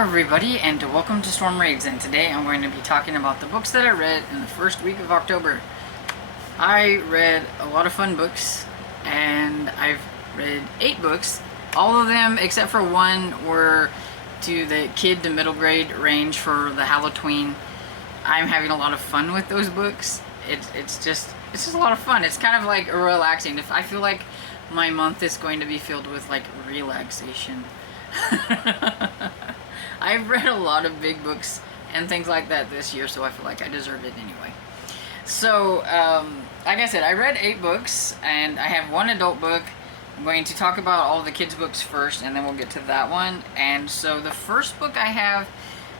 everybody, and welcome to Storm Raids, and today I'm going to be talking about the books that I read in the first week of October. I read a lot of fun books, and I've read 8 books. All of them, except for one, were to the kid to middle grade range for the Halloween. I'm having a lot of fun with those books. It's just a lot of fun. It's kind of like relaxing. If I feel like my month is going to be filled with like relaxation. I've read a lot of big books and things like that this year, so I feel like I deserve it anyway. So, like I said, I read 8 books, and I have one adult book. I'm going to talk about all the kids' books first, and then we'll get to that one. And so the first book I have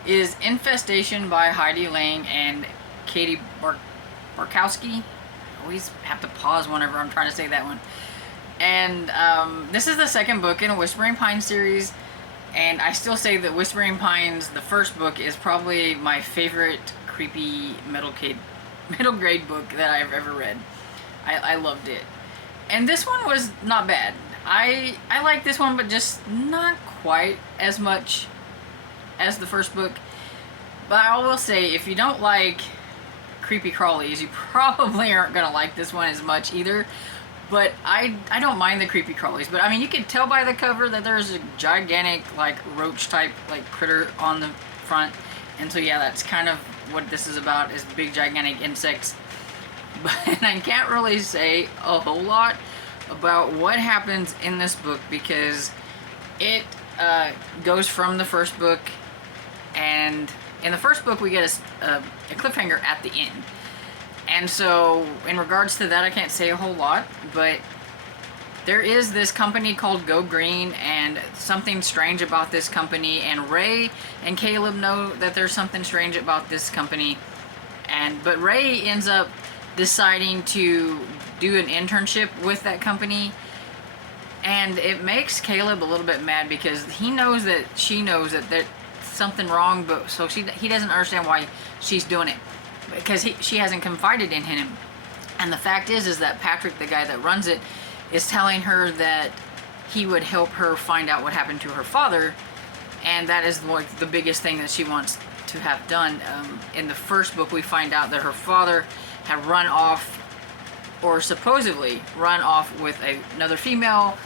is Infestation by Heidi Lang and Katie Barkowski. I always have to pause whenever I'm trying to say that one. And this is the second book in a Whispering Pines series, and I still say that Whispering Pines, the first book, is probably my favorite creepy middle grade book that I've ever read. I loved it. And this one was not bad. I like this one, but just not quite as much as the first book. But I will say, if you don't like creepy crawlies, you probably aren't going to like this one as much either. But I don't mind the creepy crawlies. But I mean, you can tell by the cover that there's a gigantic like roach type like critter on the front. And so yeah, that's kind of what this is about, is big gigantic insects. But I can't really say a whole lot about what happens in this book, because it goes from the first book, and in the first book we get a cliffhanger at the end. And so, in regards to that, I can't say a whole lot, but there is this company called Go Green, and something strange about this company, and Ray and Caleb know that there's something strange about this company, but Ray ends up deciding to do an internship with that company, and it makes Caleb a little bit mad, because he knows that she knows that there's something wrong, but so he doesn't understand why she's doing it, because she hasn't confided in him. And the fact is that Patrick, the guy that runs it, is telling her that he would help her find out what happened to her father, and that is like the biggest thing that she wants to have done. In the first book, we find out that her father had run off, or supposedly run off, with another female,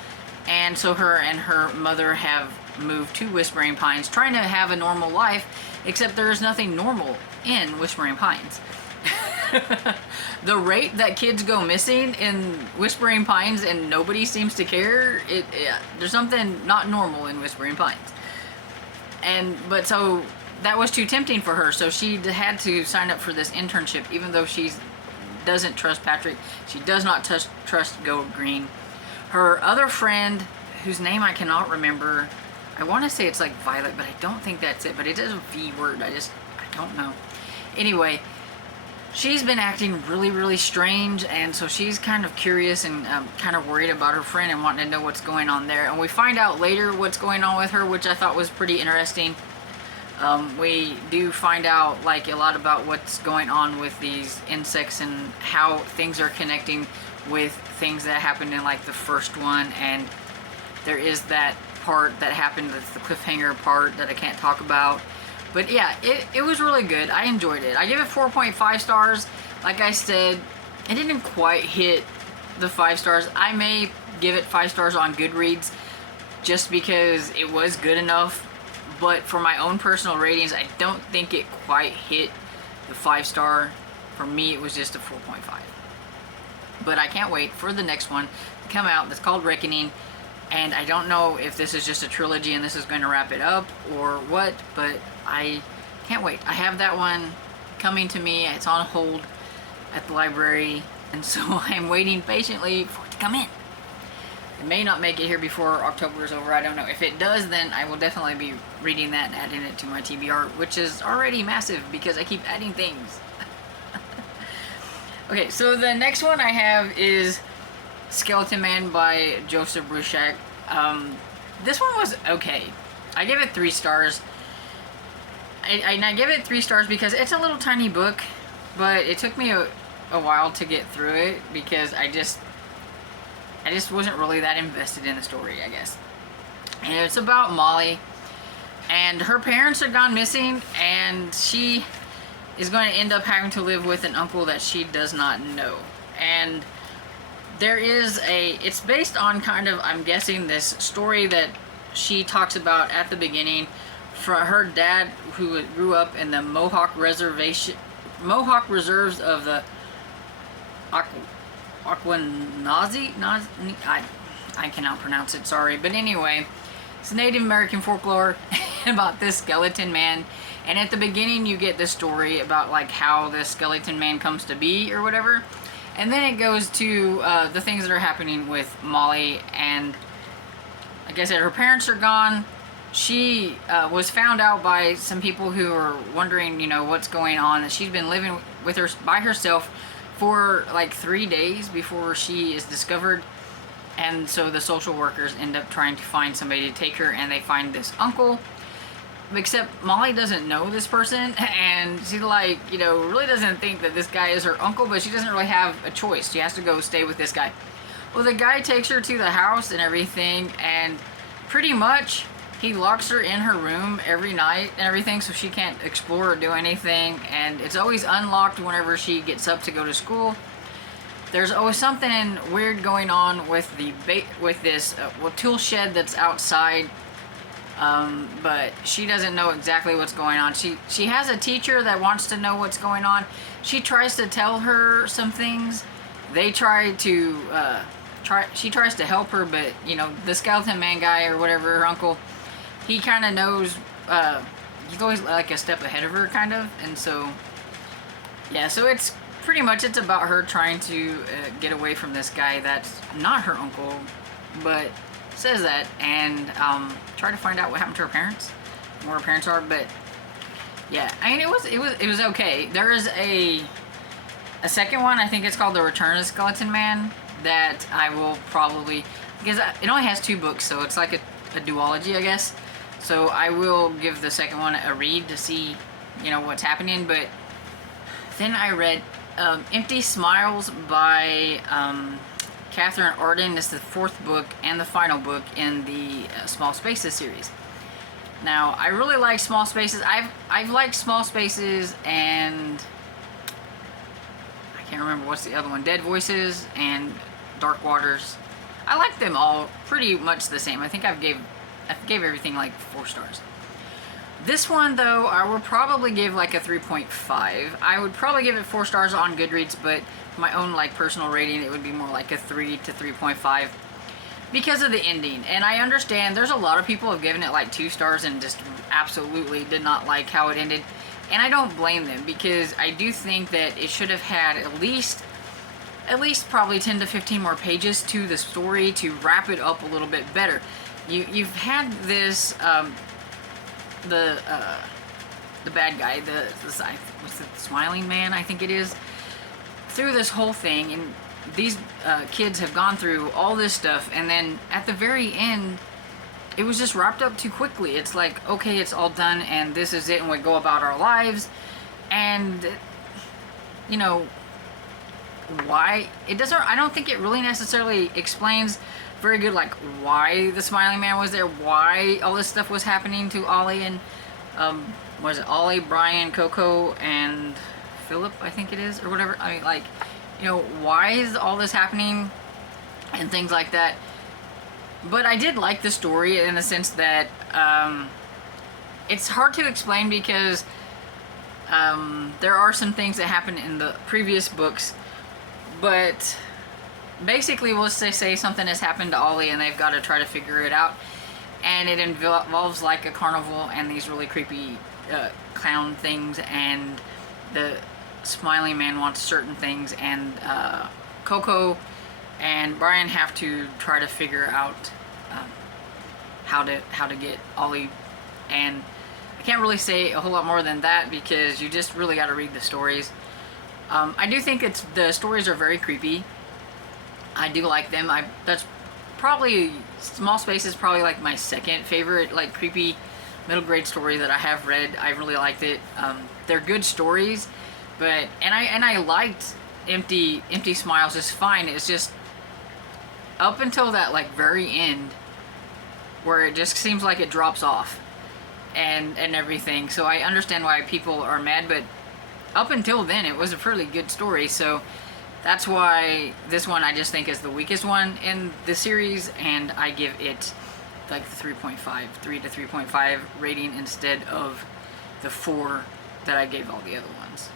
and so her and her mother have moved to Whispering Pines, trying to have a normal life, except there is nothing normal in Whispering Pines. The rate that kids go missing in Whispering Pines and nobody seems to care, there's something not normal in Whispering Pines. But so that was too tempting for her, so she had to sign up for this internship, even though she doesn't trust Patrick. She does not trust Go Green. Her other friend, whose name I cannot remember, I want to say it's like Violet, but I don't think that's it, but it is a V word. I don't know. Anyway, she's been acting really, really strange, and so she's kind of curious and kind of worried about her friend and wanting to know what's going on there. And we find out later what's going on with her, which I thought was pretty interesting. We do find out like a lot about what's going on with these insects and how things are connecting with things that happened in like the first one, and there is that part that happened, that's the cliffhanger part that I can't talk about. But yeah, it was really good. I enjoyed it. I give it 4.5 stars. Like I said, it didn't quite hit the 5 stars. I may give it 5 stars on Goodreads just because it was good enough. But for my own personal ratings, I don't think it quite hit the 5 star. For me, it was just a 4.5. But I can't wait for the next one to come out. That's called Reckoning. And I don't know if this is just a trilogy and this is going to wrap it up or what, but I can't wait. I have that one coming to me. It's on hold at the library, and so I'm waiting patiently for it to come in. It may not make it here before October is over. I don't know. If it does, then I will definitely be reading that and adding it to my TBR, which is already massive because I keep adding things. Okay, so the next one I have is Skeleton Man by Joseph Bruchac. This one was okay. I give it 3 stars. I give it 3 stars because it's a little tiny book, but it took me a while to get through it because I just wasn't really that invested in the story, I guess. And it's about Molly. and her parents are gone missing, and she is going to end up having to live with an uncle that she does not know. And there is it's based on kind of, I'm guessing, this story that she talks about at the beginning for her dad, who grew up in the Mohawk Reserves of the Aquanazi. I cannot pronounce it, sorry. But anyway, it's Native American folklore about this skeleton man. And at the beginning you get this story about like how this skeleton man comes to be or whatever. And then it goes to the things that are happening with Molly. And like I said, her parents are gone. She was found out by some people who are wondering, you know, what's going on. That she's been living with her by herself for like 3 days before she is discovered. And so the social workers end up trying to find somebody to take her, and they find this uncle. Except Molly doesn't know this person, and she, like, you know, really doesn't think that this guy is her uncle, but she doesn't really have a choice. She has to go stay with this guy. Well, the guy takes her to the house and everything, and pretty much he locks her in her room every night and everything, so she can't explore or do anything, and it's always unlocked whenever she gets up to go to school. There's always something weird going on with this tool shed that's outside. But she doesn't know exactly what's going on. She has a teacher that wants to know what's going on. She tries to tell her some things. They try to she tries to help her, but you know, the skeleton man guy or whatever, her uncle, he kind of knows. He's always like a step ahead of her, kind of, and so yeah. So it's pretty much about her trying to get away from this guy that's not her uncle, but says that, and try to find out what happened to her parents, where her parents are. But yeah, I mean, it was okay. There is a second one. I think it's called The Return of the Skeleton Man, that I will probably, because it only has 2 books, so it's like a duology, I guess. So I will give the second one a read to see, you know, what's happening. But then I read Empty Smiles by Catherine Arden. This is the 4th book and the final book in the Small Spaces series. Now, I really like Small Spaces. I've liked Small Spaces, and I can't remember what's the other one. Dead Voices and Dark Waters. I like them all pretty much the same. I think I gave everything like 4 stars. This one, though, I would probably give like a 3.5. I would probably give it 4 stars on Goodreads, but my own like personal rating, it would be more like a 3 to 3.5 because of the ending. And I understand there's a lot of people who have given it like 2 stars and just absolutely did not like how it ended. And I don't blame them, because I do think that it should have had at least probably 10 to 15 more pages to the story to wrap it up a little bit better. You've had this the bad guy, what's the Smiling Man, I think it is, through this whole thing, and these kids have gone through all this stuff, and then at the very end it was just wrapped up too quickly. It's like, okay, it's all done and this is it, and we go about our lives. And you know, why it doesn't, I don't think it really necessarily explains very good, like, why the Smiling Man was there, why all this stuff was happening to Ollie and was it Ollie, Brian, Coco, and Philip, I think it is, or whatever. I mean, like, you know, why is all this happening and things like that. But I did like the story in the sense that it's hard to explain, because there are some things that happen in the previous books, but basically we'll say something has happened to Ollie and they've got to try to figure it out, and it involves like a carnival and these really creepy clown things, and the Smiling Man wants certain things, and Coco and Brian have to try to figure out how to get Ollie. And I can't really say a whole lot more than that, because you just really got to read the stories. I do think the stories are very creepy. I do like them. That's probably, Small Space is probably like my second favorite like creepy middle grade story that I have read. I really liked it. They're good stories, but and I liked Empty Smiles just fine. It's just up until that like very end where it just seems like it drops off. and everything. So I understand why people are mad, but up until then it was a fairly good story. So that's why this one I just think is the weakest one in the series, and I give it like the 3.5, 3 to 3.5 rating instead of the 4 that I gave all the other ones.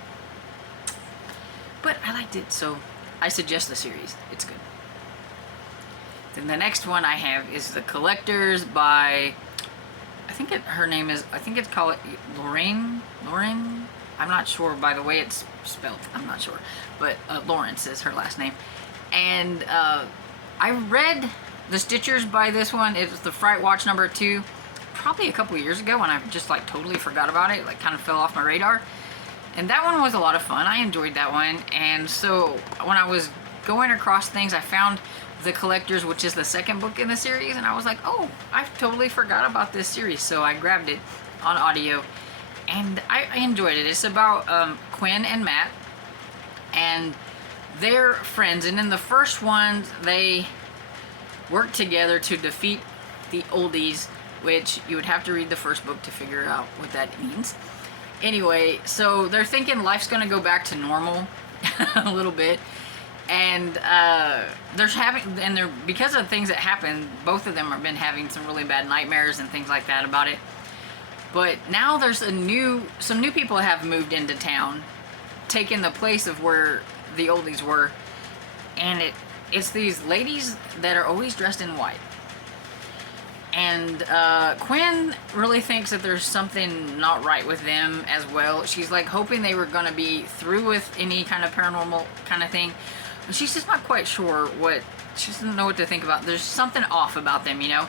But I liked it, so I suggest the series. It's good. Then the next one I have is The Collectors by, I think it's called Lorraine? I'm not sure by the way it's spelled. I'm not sure. But Lawrence is her last name. And I read the Stitchers by this one. It was the Fright Watch number 2, probably a couple years ago, and I just like totally forgot about it. Like kind of fell off my radar. And that one was a lot of fun. I enjoyed that one. And so when I was going across things, I found The Collectors, which is the second book in the series, and I was like, oh, I totally forgot about this series. So I grabbed it on audio, and I enjoyed it. It's about Quinn and Matt, and they're friends. And in the first one, they work together to defeat the oldies, which you would have to read the first book to figure out what that means. Anyway, so they're thinking life's gonna go back to normal a little bit, and they're because of things that happen, both of them have been having some really bad nightmares and things like that about it. But now there's some new people have moved into town, taking the place of where the oldies were, and it's these ladies that are always dressed in white. And Quinn really thinks that there's something not right with them as well. She's like hoping they were going to be through with any kind of paranormal kind of thing. But she's just not quite sure she doesn't know what to think about. There's something off about them, you know?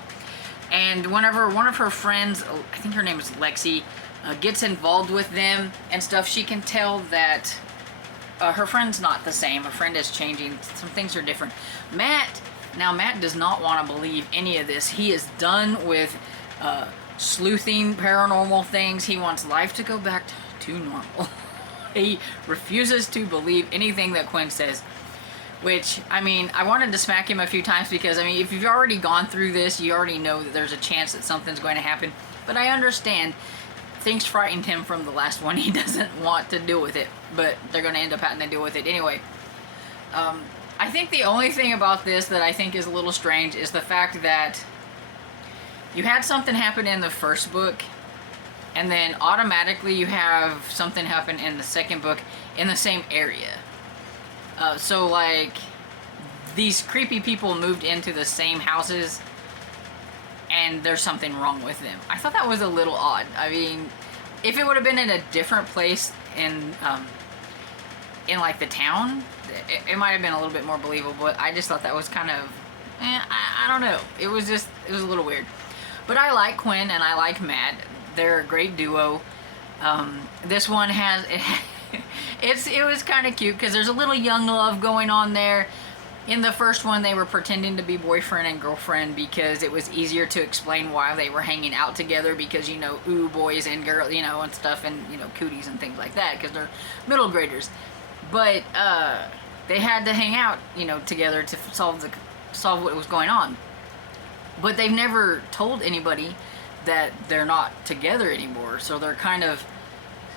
And whenever one of her friends, I think her name is Lexi, gets involved with them and stuff, she can tell that her friend's not the same. Her friend is changing. Some things are different. Matt does not want to believe any of this. He is done with sleuthing paranormal things. He wants life to go back to normal. He refuses to believe anything that Quinn says. Which, I mean, I wanted to smack him a few times because, I mean, if you've already gone through this, you already know that there's a chance that something's going to happen. But I understand things frightened him from the last one. He doesn't want to deal with it, but they're going to end up having to deal with it anyway. I think the only thing about this that I think is a little strange is the fact that you had something happen in the first book, and then automatically you have something happen in the second book in the same area. So like these creepy people moved into the same houses and there's something wrong with them. I thought that was a little odd. I mean, if it would have been in a different place in like the town, it might have been a little bit more believable, but I just thought that was kind of, I don't know. It was a little weird. But I like Quinn and I like Matt. They're a great duo. This one has, it was kind of cute because there's a little young love going on there. In the first one, they were pretending to be boyfriend and girlfriend because it was easier to explain why they were hanging out together because, you know, boys and girls, you know, and stuff, and, you know, cooties and things like that because they're middle graders. But they had to hang out, you know, together to solve what was going on. But they've never told anybody that they're not together anymore. So they're kind of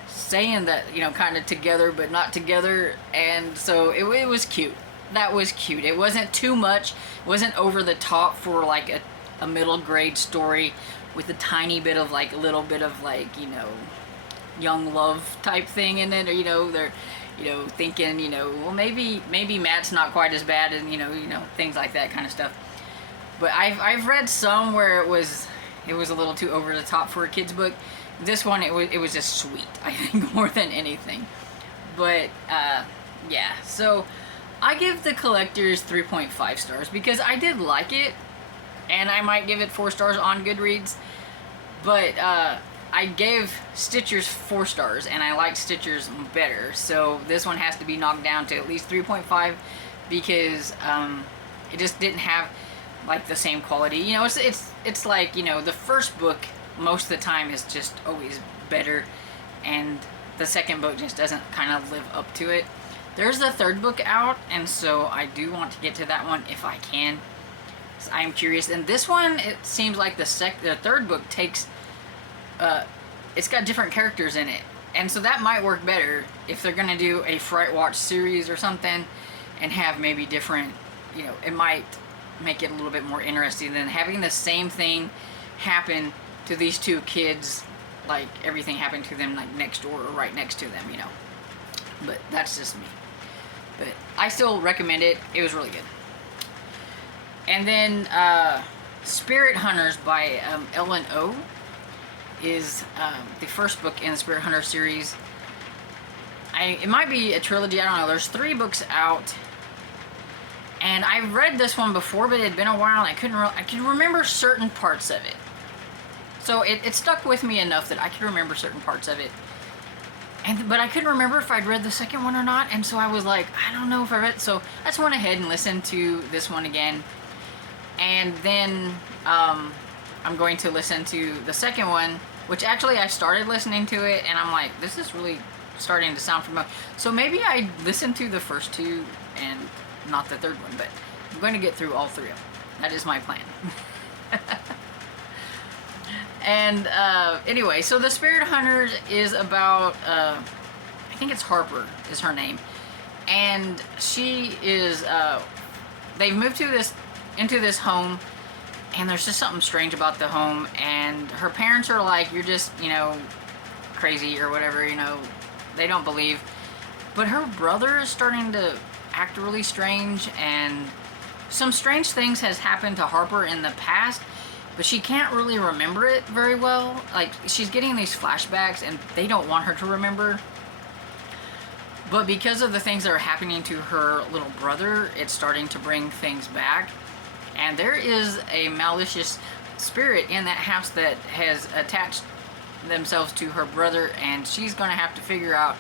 saying that, you know, kind of together but not together. And so it was cute. That was cute. It wasn't too much. It wasn't over the top for like a middle grade story with a tiny bit of like a little bit of like, you know, young love type thing in it. Or, you know, they're, you know, thinking, you know, well, maybe Matt's not quite as bad, and you know, things like that kind of stuff. But I've read some where it was a little too over the top for a kid's book. This one, it was just sweet, I think, more than anything. But yeah, so I give The Collectors 3.5 stars because I did like it, and I might give it 4 stars on Goodreads. But I gave Stitchers 4 stars, and I like Stitchers better. So this one has to be knocked down to at least 3.5 because it just didn't have like the same quality. You know, it's like, you know, the first book most of the time is just always better, and the second book just doesn't kind of live up to it. There's the third book out, and so I do want to get to that one if I can. So I'm curious. And this one, it seems like the third book takes it's got different characters in it. And so that might work better if they're going to do a Fright Watch series or something and have maybe different, you know, it might make it a little bit more interesting than having the same thing happen to these two kids, like everything happened to them like next door or right next to them, you know. But that's just me. But I still recommend it. It was really good. And then Spirit Hunters by Ellen O is the first book in the Spirit Hunter series. It might be a trilogy, I don't know. There's 3 books out. And I've read this one before, but it had been a while and I could remember certain parts of it. So it stuck with me enough that I could remember certain parts of it. But I couldn't remember if I'd read the second one or not, and so I was like, I don't know if I read it. So I just went ahead and listened to this one again. And then I'm going to listen to the second one, which actually I started listening to it, and I'm like, this is really starting to sound familiar. So maybe I listened to the first 2 and not the third one, but I'm going to get through all 3 of them. That is my plan. And anyway, so the Spirit Hunters is about, I think it's Harper is her name. And she is, they've moved into this home, and there's just something strange about the home, and her parents are like, you're just, you know, crazy or whatever, you know, they don't believe. But her brother is starting to act really strange, and some strange things has happened to Harper in the past, but she can't really remember it very well. Like, she's getting these flashbacks, and they don't want her to remember. But because of the things that are happening to her little brother, it's starting to bring things back. And there is a malicious spirit in that house that has attached themselves to her brother, and she's going to have to figure out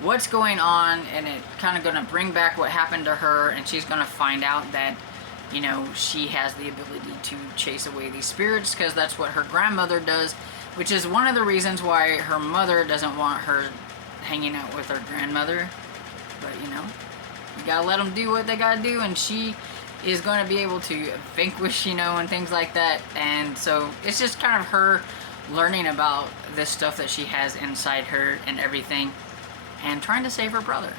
what's going on, and it kind of going to bring back what happened to her, and she's going to find out that, you know, she has the ability to chase away these spirits, because that's what her grandmother does, which is one of the reasons why her mother doesn't want her hanging out with her grandmother. But, you know, you gotta let them do what they gotta do, and she is going to be able to vanquish, you know, and things like that. And so it's just kind of her learning about this stuff that she has inside her and everything, and trying to save her brother.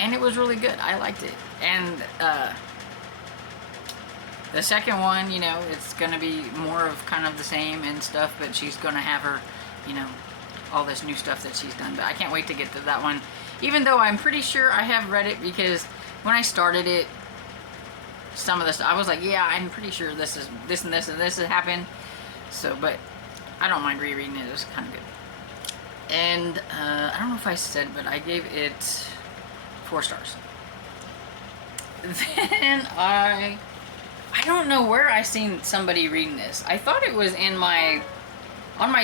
And it was really good. I liked it. And the second one, you know, it's going to be more of kind of the same and stuff, but she's going to have her, you know, all this new stuff that she's done. But I can't wait to get to that one, even though I'm pretty sure I have read it, because when I started it, some of this, I was like, yeah, I'm pretty sure this and this and this has happened. So, but I don't mind rereading it. It was kind of good. And I don't know if I said, but I gave it 4 stars. Then I don't know where I seen somebody reading this. I thought it was on my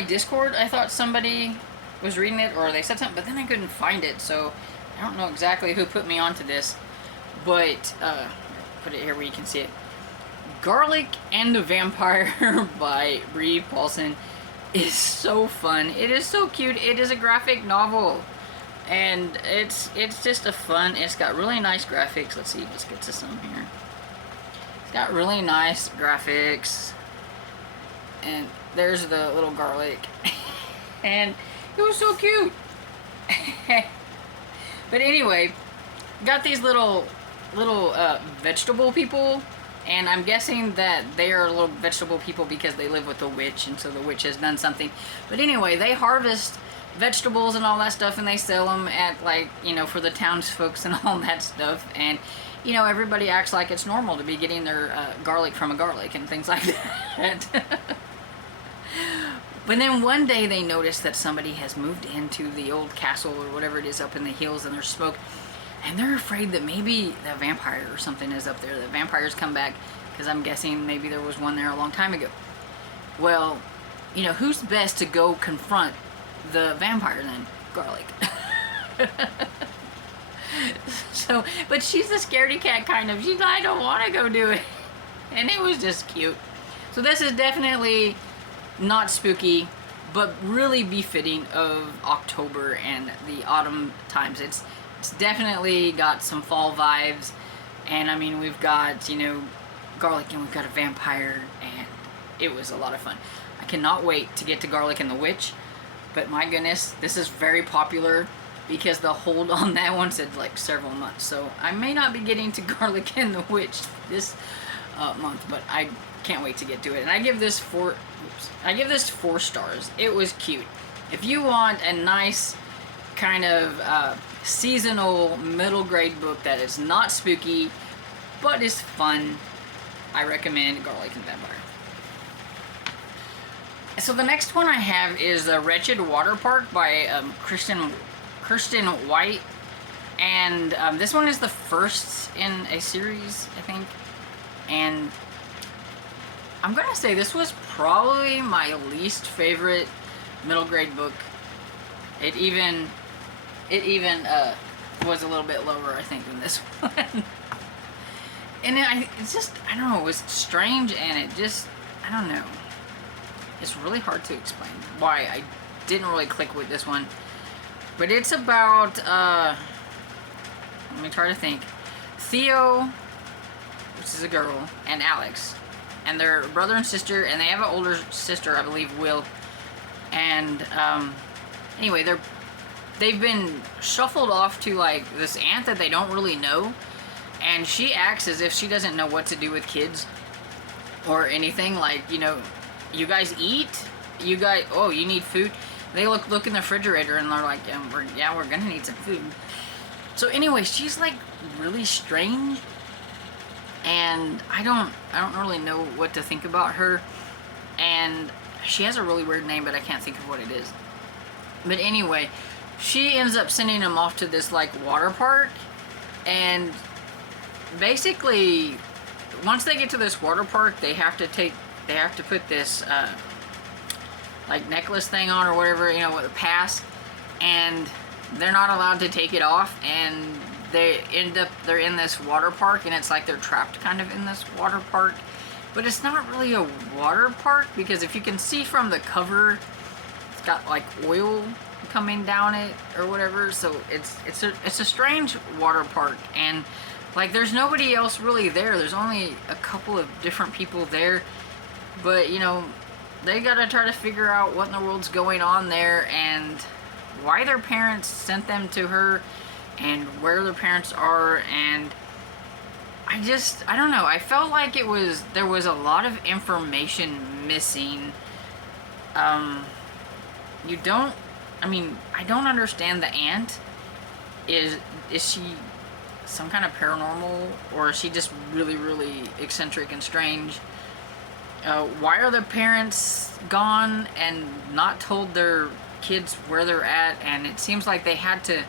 Discord. I thought somebody was reading it, or they said something, but then I couldn't find it. So I don't know exactly who put me onto this, but put it here where you can see it. Garlic and the Vampire by Bree Paulson is so fun. It is so cute. It is a graphic novel, and it's just a fun. It's got really nice graphics. Let's see. Let's get to some here. It's got really nice graphics, and there's the little garlic, and it was so cute. But anyway, got these little vegetable people, and I'm guessing that they are little vegetable people because they live with the witch, and so the witch has done something. But anyway, they harvest vegetables and all that stuff, and they sell them at, like, you know, for the townsfolk and all that stuff. And, you know, everybody acts like it's normal to be getting their garlic from a garlic and things like that. But then one day they notice that somebody has moved into the old castle or whatever it is up in the hills, and there's smoke. And they're afraid that maybe the vampire or something is up there. The vampires come back, because I'm guessing maybe there was one there a long time ago. Well, you know, who's best to go confront the vampire then? Garlic. So, but she's a scaredy cat kind of. She's like, I don't want to go do it. And it was just cute. So this is definitely not spooky, but really befitting of October and the autumn times. It's definitely got some fall vibes, and I mean, we've got, you know, garlic, and we've got a vampire, and it was a lot of fun. I cannot wait to get to Garlic and the Witch. But my goodness, this is very popular because the hold on that one said like several months. So I may not be getting to Garlic and the Witch this month, but I can't wait to get to it. And I give this 4 stars. It was cute. If you want a nice kind of seasonal middle grade book that is not spooky but is fun, I recommend Garlic and Vampire. So the next one I have is Wretched Water Park by Kirsten White, and this one is the first in a series, I think, and I'm gonna say this was probably my least favorite middle grade book. It even was a little bit lower, I think, than this one. And it's just, I don't know, it was strange, and it just, I don't know. It's really hard to explain why I didn't really click with this one. But it's about, let me try to think. Theo, which is a girl, and Alex. And they're brother and sister, and they have an older sister, I believe, Will. And, anyway, they've been shuffled off to, like, this aunt that they don't really know. And she acts as if she doesn't know what to do with kids or anything. Like, you know, you guys eat? You guys, oh, you need food? They look in the refrigerator and they're like, yeah, we're gonna need some food. So anyway, she's like really strange, and I don't really know what to think about her. And she has a really weird name, but I can't think of what it is. But anyway, she ends up sending them off to this like water park, and basically once they get to this water park, they have to put this like necklace thing on or whatever, you know, with a pass, and they're not allowed to take it off, and they're in this water park, and it's like they're trapped kind of in this water park. But it's not really a water park, because if you can see from the cover, it's got like oil coming down it or whatever. So it's a strange water park, and like there's nobody else really there. There's only a couple of different people there, but you know, they gotta try to figure out what in the world's going on there, and why their parents sent them to her, and where their parents are. And I don't know, I felt like there was a lot of information missing. I don't understand the aunt. Is she some kind of paranormal, or is she just really, really eccentric and strange? Why are the parents gone and not told their kids where they're at? And it seems like they had to,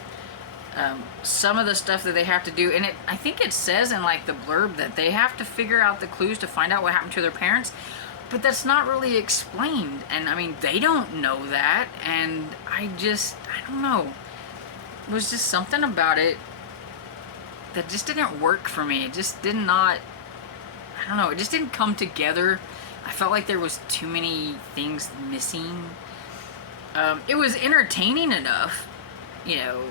some of the stuff that they have to do, and I think it says in like the blurb that they have to figure out the clues to find out what happened to their parents, but that's not really explained. And I mean, they don't know that, and I don't know. It was just something about it that just didn't work for me. It just did not, I don't know, it just didn't come together. I felt like there was too many things missing. It was entertaining enough, you know,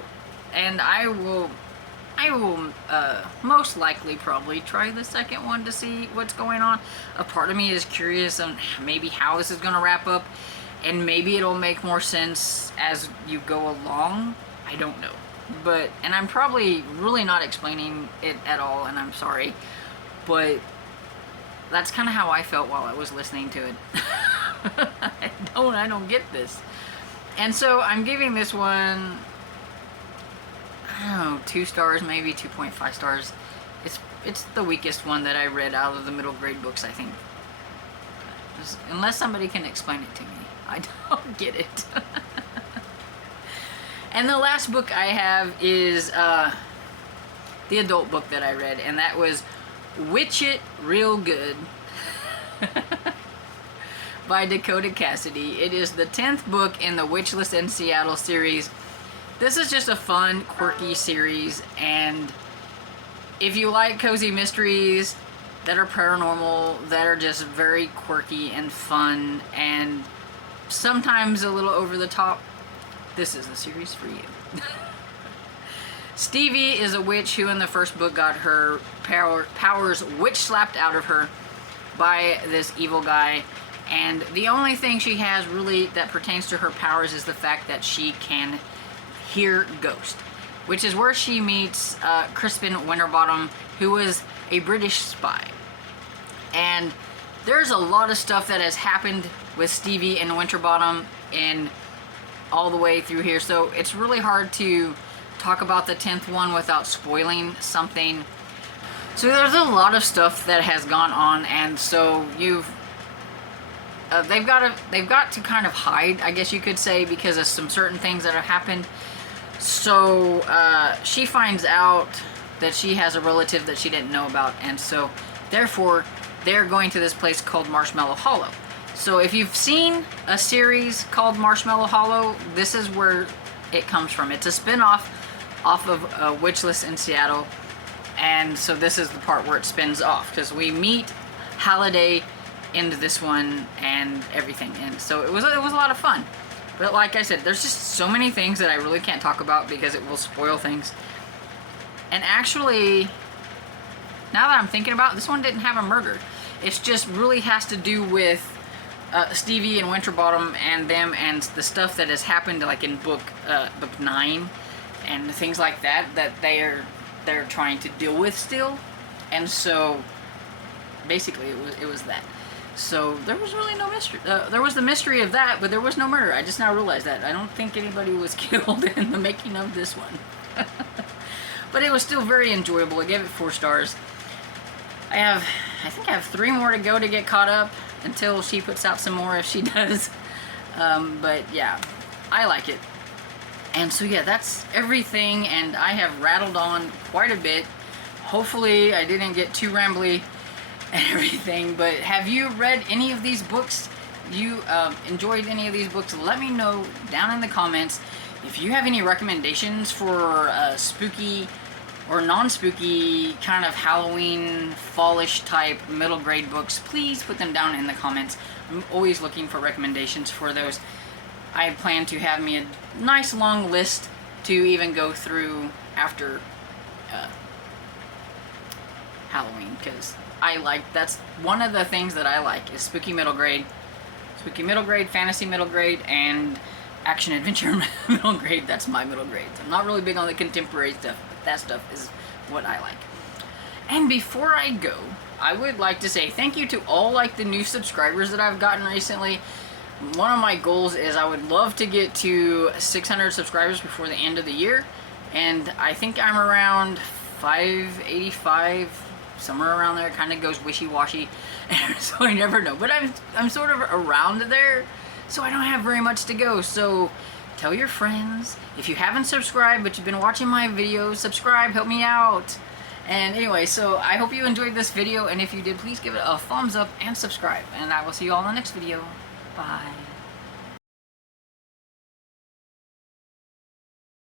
and I will most likely probably try the second one to see what's going on. A part of me is curious on maybe how this is going to wrap up, and maybe it'll make more sense as you go along. I don't know. And I'm probably really not explaining it at all, and I'm sorry, but that's kind of how I felt while I was listening to it. I don't get this. And so I'm giving this one, I don't know, 2 stars, maybe 2.5 stars. It's the weakest one that I read out of the middle grade books, I think. Unless somebody can explain it to me, I don't get it. And the last book I have is the adult book that I read, and that was Witch It Real Good by Dakota Cassidy. It is the 10th book in the Witchless in Seattle series. This is just a fun, quirky series, and if you like cozy mysteries that are paranormal, that are just very quirky and fun, and sometimes a little over the top, this is the series for you. Stevie is a witch who in the first book got her powers witch slapped out of her by this evil guy, And the only thing she has really that pertains to her powers is the fact that she can hear ghosts, which is where she meets Crispin Winterbottom, who was a British spy. And there's a lot of stuff that has happened with Stevie and Winterbottom in all the way through here, so it's really hard to talk about the 10th one without spoiling something. So there's a lot of stuff that has gone on, and so they've got to kind of hide, I guess you could say, because of some certain things that have happened. So she finds out that she has a relative that she didn't know about, and so therefore they're going to this place called Marshmallow Hollow. So if you've seen a series called Marshmallow Hollow, this is where it comes from. It's a spin-off off of Witchless in Seattle, and so this is the part where it spins off, because we meet Halliday into this one and everything, and so it was a lot of fun. But like I said, there's just so many things that I really can't talk about because it will spoil things. And actually, now that I'm thinking about it, this one didn't have a murder. It just really has to do with Stevie and Winterbottom and them, and the stuff that has happened like in book 9 and things like that they're trying to deal with still. And so basically it was that. So there was really no mystery. There was the mystery of that, but there was no murder. I just now realized that. I don't think anybody was killed in the making of this one. But it was still very enjoyable. I gave it 4 stars. I think I have 3 more to go to get caught up until she puts out some more, if she does. But yeah, I like it. And so yeah, that's everything, and I have rattled on quite a bit. Hopefully I didn't get too rambly and everything, but have you read any of these books? You enjoyed any of these books? Let me know down in the comments. If you have any recommendations for spooky or non-spooky kind of Halloween, fallish type middle grade books, please put them down in the comments. I'm always looking for recommendations for those. I plan to have me a nice long list to even go through after Halloween, because that's one of the things that I like is spooky middle grade, fantasy middle grade, and action adventure middle grade. That's my middle grade. I'm not really big on the contemporary stuff, but that stuff is what I like. And before I go, I would like to say thank you to all like the new subscribers that I've gotten recently. One of my goals is I would love to get to 600 subscribers before the end of the year, and I think I'm around 585, somewhere around there. It kind of goes wishy-washy, so I never know, but I'm sort of around there, so I don't have very much to go. So tell your friends. If you haven't subscribed but you've been watching my videos, subscribe, help me out. And anyway, so I hope you enjoyed this video, and if you did, please give it a thumbs up and subscribe, and I will see you all in the next video. Bye.